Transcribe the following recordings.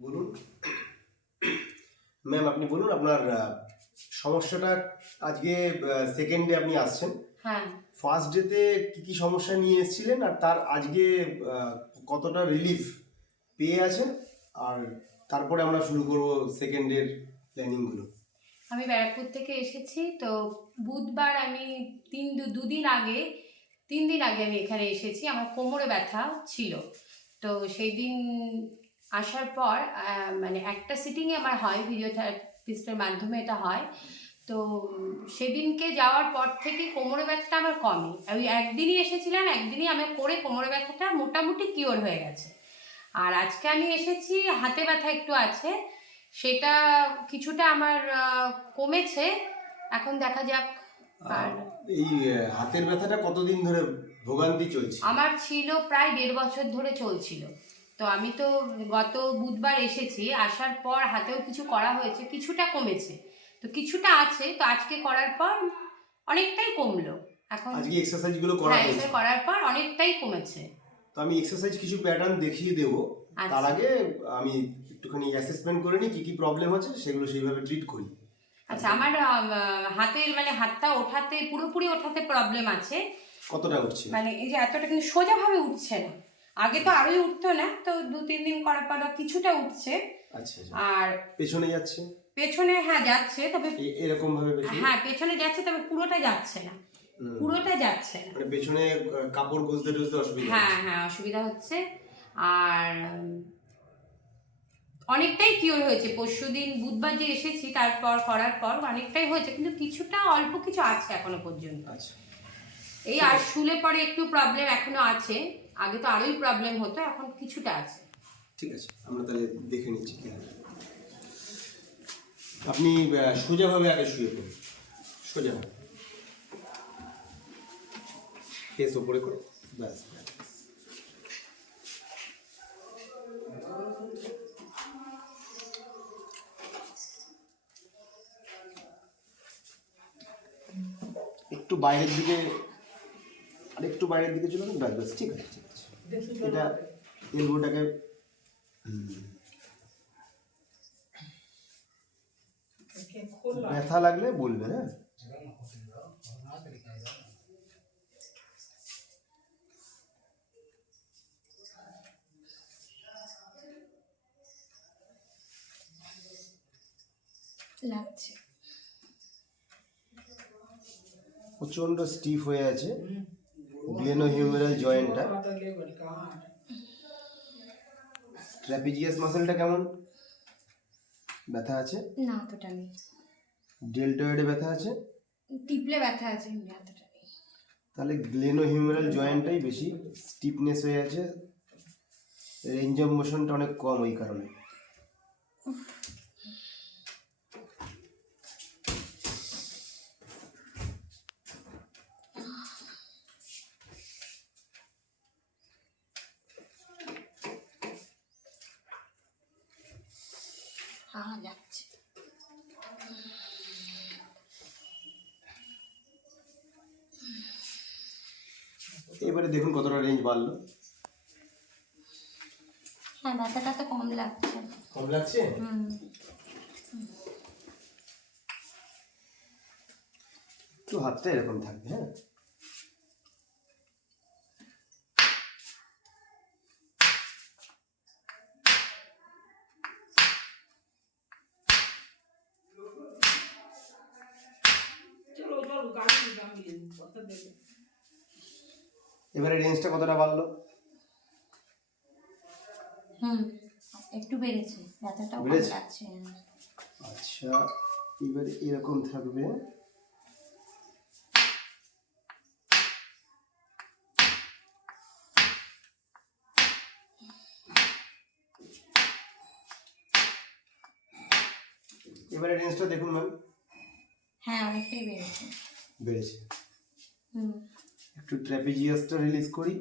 বলুন ম্যাম, আপনি বলুন আপনার সমস্যাটা। আজকে সেকেন্ড ডে আপনি আসছেন। হ্যাঁ, ফার্স্ট ডেতে কি কি সমস্যা নিয়ে এসেছিলেন আর তার আজকে কতটা রিলিফ পেয়ে আছেন, আর তারপরে আমরা শুরু করব সেকেন্ড ডের প্ল্যানিংগুলো। আমি ব্যারাকপুর থেকে এসেছি। তো বুধবার আমি দুদিন আগে 3 দিন আগে আমি এখানে এসেছি। আমার কোমরে ব্যথা ছিল। তো সেই দিন আসার পর মানে একটা সিটিংয়ে আমার হয়, ফিজিওথেরাপিস্টের মাধ্যমে এটা হয়। তো সেদিনকে যাওয়ার পর থেকে কোমরে ব্যথাটা আমার কমই। ওই একদিনই এসেছিলাম, একদিনই আমার করে কোমরে ব্যথাটা মোটামুটি কিওর হয়ে গেছে। আর আজকে আমি এসেছি, হাতে ব্যথা একটু আছে, সেটা কিছুটা আমার কমেছে। এখন দেখা যাক। আর এই হাতের ব্যথাটা কতদিন ধরে ভোগান্তি চলছে? আমার ছিল প্রায় 1.5 বছর ধরে চলছিল। তো আমি তো গত বুধবার এসেছি, আসার পর হাতেও কিছু করা হয়েছে, কিছুটা কমেছে। তো কিছুটা আছে, তো আজকে করার পর অনেকটাই কমলো। এখন আজকে এক্সারসাইজগুলো করা হ্যাঁ, হয়েছে, এটা করার পর অনেকটাই কমেছে। তো আমি এক্সারসাইজ কিছু প্যাটার্ন দেখিয়ে দেবো। তার আচ্ছা আগে আমি একটুখানি অ্যাসেসমেন্ট করে নিই কি কি প্রবলেম হচ্ছে, সেগুলো সেইভাবে ট্রিট করি। আচ্ছা, আমার হাতের মানে হাতটা পুরোপুরি ওঠাতে প্রবলেম আছে। কতটা উঠছে? মানে এই যে এতটা কিন্তু সোজাভাবে উঠছে না। আগে তো আরোই উঠতো না, তো 2-3 দিন করার পর কিছুটা উঠছে। আচ্ছা আচ্ছা। আর পেছনে যাচ্ছে? পেছনে হ্যাঁ যাচ্ছে, তবে এরকম ভাবে পেছনে? হ্যাঁ পেছনে যাচ্ছে, তবে পুরোটা যাচ্ছে না। পুরোটা যাচ্ছে না, মানে পেছনে কাপড় গুঁজতে টুজতে অসুবিধা? হ্যাঁ হ্যাঁ অসুবিধা হচ্ছে। আর অনেকটাই কিওর হয়েছে। পরশুদিন বুধবার যে এসেছি, তারপর করার পর অনেকটাই হয়েছে, কিন্তু কিছুটা অল্প কিছু আছে এখনো পর্যন্ত। আচ্ছা, এই আর শুলে পরে একটু প্রবলেম এখনো আছে। আগে তো আরোই প্রবলেম হতো, এখন কিছুটা আছে। ঠিক আছে, আমরা তাহলে দেখে নিচ্ছি কি হবে। আপনি সোজাভাবে আগে শুয়ে পড়ুন, সোজা ফেস ওপরে করে, ব্যাস। একটু বাইরের দিকে, আর একটু বাইরের দিকে চলে ব্যাস ব্যাস, ঠিক আছে ঠিক আছে। এটা এলবোটাকে ব্যথা লাগলে বলবেন, হ্যাঁ। লাগছে প্রচন্ড স্টিফ হয়ে আছে গ্লেনোহিউমেরাল জয়েন্টটা। ট্র্যাপিজিয়াস মাসলটা কেমন ব্যথা আছে? না, অতটা নেই। ডেল্টয়েডে ব্যথা আছে? টিপলে ব্যথা আছে, এমনি এতটা নেই। তাহলে গ্লেনোহিউমেরাল জয়েন্টটাই বেশি স্টিফনেস হয়ে আছে, রেঞ্জ অফ মোশনটা অনেক কম ওই কারণে। হ্যাঁ লাগছে। এবারে দেখুন কতটা রেঞ্জ বাড়লো। হ্যাঁ, ব্যথাটা তো কম লাগছে। কম লাগছে? একটু হাতটা এরকম থাকবে, হ্যাঁ। এবারে রেঞ্জটা কতটা বাড়লো? একটু বেড়েছে, ব্যথাটাও কম বেড়েছে? লাগছে। আচ্ছা, এবারে এরকম থাকবে। এবারে রেঞ্জটা দেখুন ম্যাম। হ্যাঁ, অনেকটাই বেড়েছে। বেড়েছে। একটু ট্র্যাপিজিয়াসটা রিলিজ করি।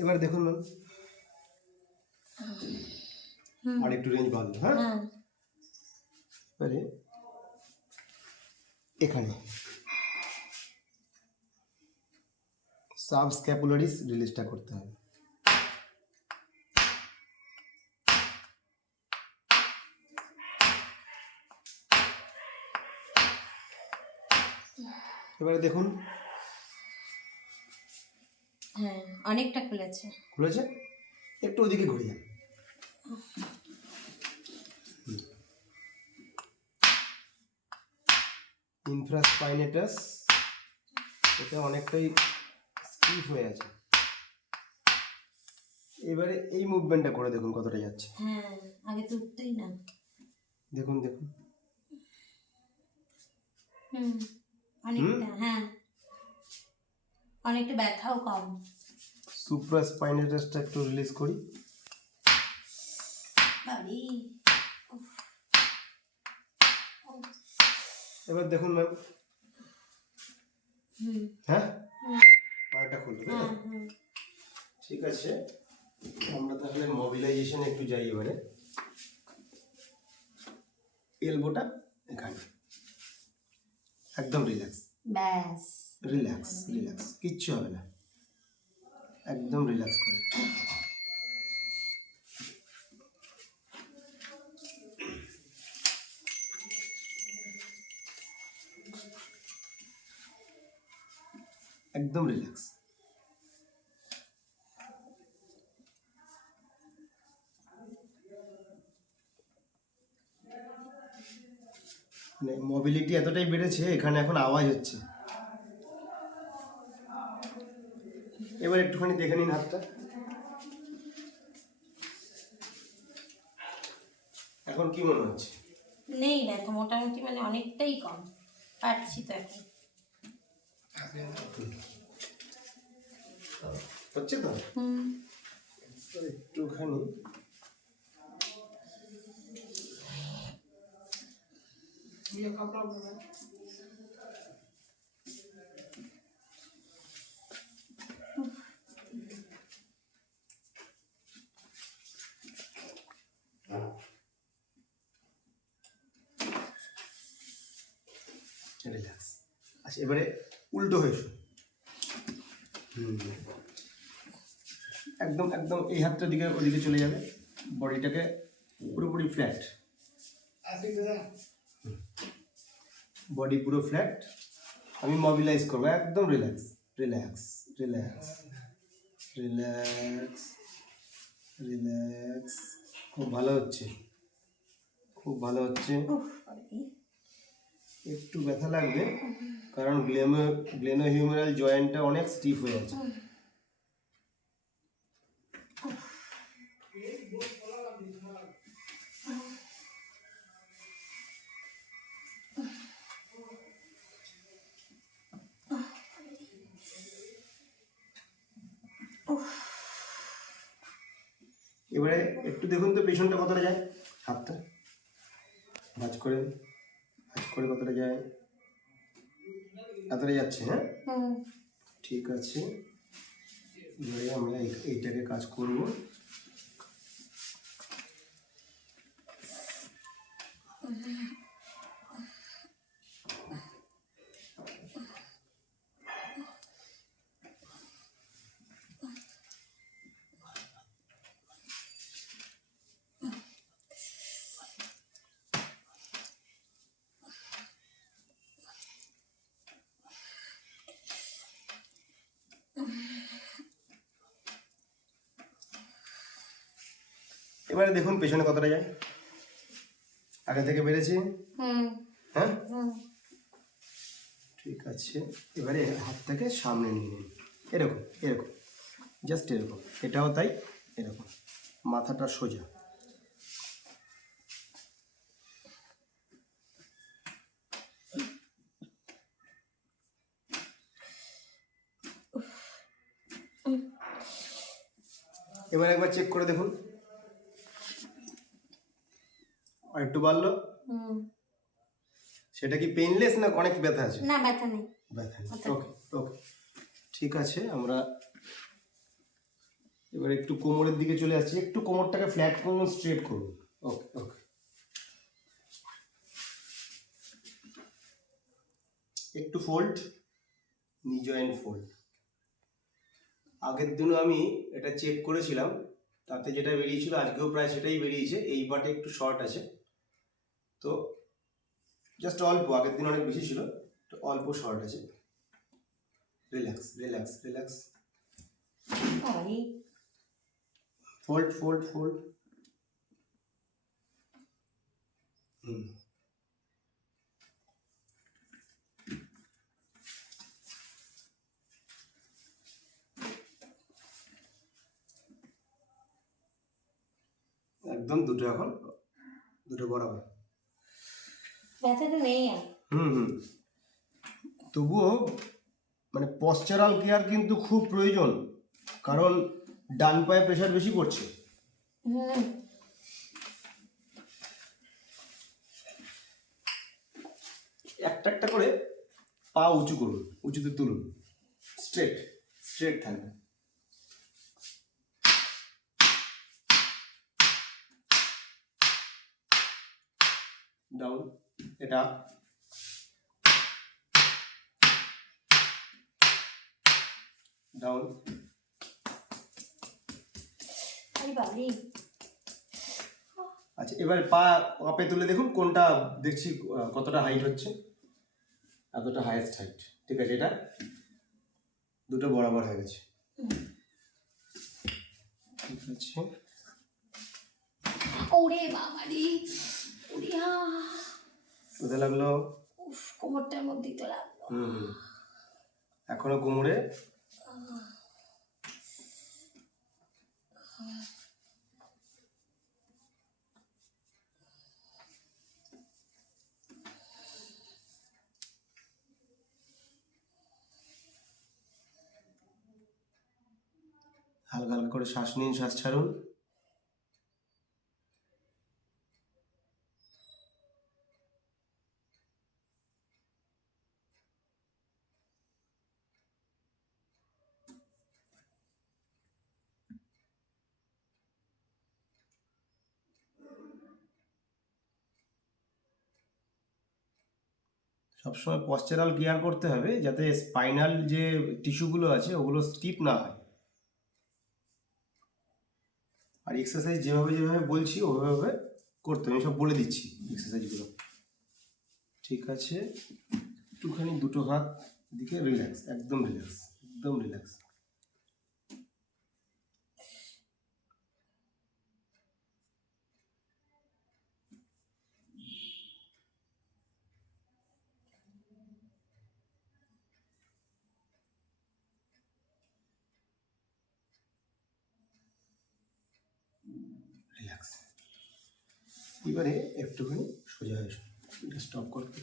এবার দেখুন ম্যাম, আর একটু রেঞ্জ বাড়লো, হ্যাঁ। এবারে এখানে সাবস্ক্যাপুলারিস রিলিজটা করতে হবে। এবারে দেখুন হ্যাঁ অনেকটা খুলেছে। খুলেছে, একটু ওদিকে ঘুরে যান। ইনফ্রাস্পাইনেটাস এটা অনেকটাই স্টিফ হয়ে আছে। এবারে এই মুভমেন্টটা করে দেখুন কতটা যাচ্ছে। হ্যাঁ আগে তো উঠতেই না। দেখুন দেখুন অনেকটা, হ্যাঁ অনেকটা ব্যথাও কম। সুপ্রাস্পাইনেটাসটা একটু রিলিজ করি। বাড়ি এবার দেখুন ম্যাম, হ্যাঁ পাটা খুলবে, ঠিক আছে। আমরা তাহলে মোবিলাইজেশন একটু যাই এবারে। এলবোটা এখানে একদম রিল্যাক্স, ব্যাস রিল্যাক্স রিল্যাক্স, কিচ্ছু হবে না, একদম রিল্যাক্স করে। একদম রিল্যাক্স। মানে মোবিলিটি এতটাই বেড়েছে, এখানে এখন আওয়াজ হচ্ছে। এবার একটুখানি দেখে নিন হাতটা, এখন কি মনে হচ্ছে? নেই ব্যথা, মোটামুটি মানে অনেকটাই কম, পারছি তো এখন। হচ্ছে তো একটুখানি রিল্যাক্স। আচ্ছা এবারে উল্টো হয়ে শো। একদম একদম এই হাতটার দিকে ওদিকে চলে যাবে, বডিটাকে পুরোপুরি ফ্ল্যাট, বডি পুরো ফ্ল্যাট। আমি মোবিলাইজ করবো, একদম relax relax relax relax relax. খুব ভালো হচ্ছে, খুব ভালো হচ্ছে। একটু ব্যথা লাগবে কারণ গ্লেনোহিউমেরাল জয়েন্টটা অনেক স্টিফ হয়ে আছে। এবারে একটু দেখুন তো পেছনটা কতটা যায়, হাতটা ভাঁজ করে কতটা যায়, এতটা যাচ্ছে। হ্যাঁ ঠিক আছে, এবারে আমরা এইটাকে কাজ করব। এবারে দেখুন পেছনে কতটা যায়, আগে থেকে বেড়েছে। হ্যাঁ ঠিক আছে, এবারে হাতটাকে সামনে নিয়ে নিন, এরকম এরকম, জাস্ট এরকম, এটাও তাই, এরকম মাথাটা সোজা। এবার একবার চেক করে দেখুন, আর একটু বাড়লো, সেটা কি পেইনলেস না অনেক ব্যথা আছে? না ব্যথা নেই, ব্যথা নেই। ওকে ওকে ঠিক আছে। আমরা এবার একটু কোমরের দিকে চলে আসছি, একটু কোমরটাকে ফ্ল্যাট করুন, স্ট্রেট করুন। ওকে ওকে, একটু ফোল্ড, নি জয়েন্ট ফোল্ড, আগের দিনও আমি এটা চেক করেছিলাম, তাতে যেটা বেরিয়েছিল আজকেও প্রায় সেটাই বেরিয়েছে। এই পার্টে একটু শর্ট আছে, তো জাস্ট অল্প, আগের দিন অনেক বেশি ছিল, তো অল্প শর্ট আছে। রিল্যাক্স রিল্যাক্স রিল্যাক্স, বাবারে, ফোল্ড ফোল্ড ফোল্ড। হুম, একদম দুটো, এখন দুটো বরাবর। ব্যথাটা নেই আর। হুম, তবুও মানে পশ্চারাল কেয়ার কিন্তু খুব প্রয়োজন, কারণ ডান পায়ে প্রেশার বেশি পড়ছে। হুম, একটা একটা করে পা উঁচু করুন, উঁচুতে তুলুন, স্ট্রেট স্ট্রেট থাকবে। ডাউন, এটা ডাউন। আরে বাবারে। আচ্ছা, এবার পা আপে তুলে দেখুন কোনটা দেখছি কতটা হাইট হচ্ছে। এতটা হাইয়েস্ট হাইট, ঠিক আছে, এটা দুটো বরাবর হয়ে গেছে। ঠিক আছে, ওরে বাবারে, ওরে কোথায় লাগলো? উফ, কোমরটার মধ্যেই তো লাগলো। হুম, এখনো কোমরে। হালকা হালকা করে শ্বাস নিন, শ্বাস ছাড়ুন। সবসময় পশ্চারাল কেয়ার করতে হবে যাতে স্পাইনাল যে টিস্যুগুলো আছে ওগুলো স্টিপ না হয়। আর এক্সারসাইজ যেভাবে যেভাবে বলছি ওভাবে করতে হবে, আমি সব বলে দিচ্ছি এক্সারসাইজগুলো। ঠিক আছে, একটুখানি দুটো হাত দিকে রিল্যাক্স, একদম রিল্যাক্স, একদম রিল্যাক্স। রিল্যাক্স। এবারে একটুখানি সোজা হয়ে এটা স্টপ করতে।